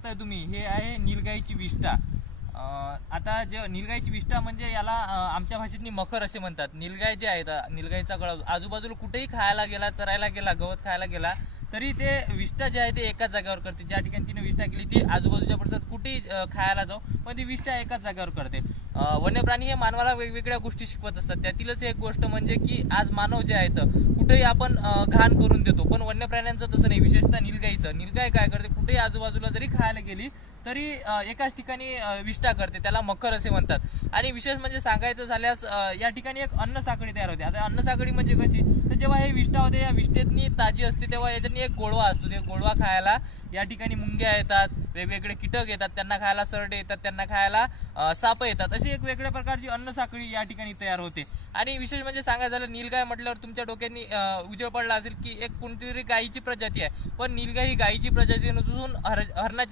बघताय तुम्ही, हे आहे नीलगाईची विष्ठा. आता जे नीलगाईची विष्ठा म्हणजे याला आमच्या भाषेत मखर असे म्हणतात. नीलगाय जे आहेत, नीलगाईचा गळा आजूबाजूला कुठेही खायला गेला, चरायला गेला, गवत खायला गेला तरी ते विष्ठा जे आहे ते एकाच जागेवर करते. ज्या ठिकाणी तिने विष्ठा केली ती आजूबाजूच्या परिसरात कुठेही खायला जाऊ, पण ती विष्ठा एकाच जागेवर करते. वन्यप्राणी हे मानवाला वेगवेगळ्या गोष्टी शिकवत असतात. त्यातीलच एक गोष्ट म्हणजे की आज मानव जे आहेत कुठेही आपण घाण करून देतो, पण वन्य प्राण्यांचं तसं नाही. विशेषतः नीलगाय काय करते, कुठेही आजूबाजूला जरी खायला गेली तरी एकाच ठिकाणी विष्ठा करते. त्याला मखर असे म्हणतात. आणि विशेष म्हणजे सांगायचं झाल्यास या ठिकाणी एक अन्न साखळी तयार होते. आता अन्न साखळी म्हणजे कशी, तर जेव्हा हे विष्ठा होते, या विष्ठेतनी ताजी असते, तेव्हा याच्यानी एक गोडवा असतो. ते गोडवा खायला या ठिकाणी मुंग्या येतात, वेगवेगळे कीटक येतात, त्यांना खायला सरडे येतात, त्यांना खायला साप येतात. अशी एक वेगळ्या प्रकारची अन्न साखळी या ठिकाणी तयार होते. आणि विशेष म्हणजे सांगायचं झालं, नीलगाय म्हटल्यावर तुमच्या डोक्यानी उजेड पडला असेल की एक कोणतीतरी गायीची प्रजाती आहे, पण नीलगाय ही गायीची प्रजाती नसून हरणाची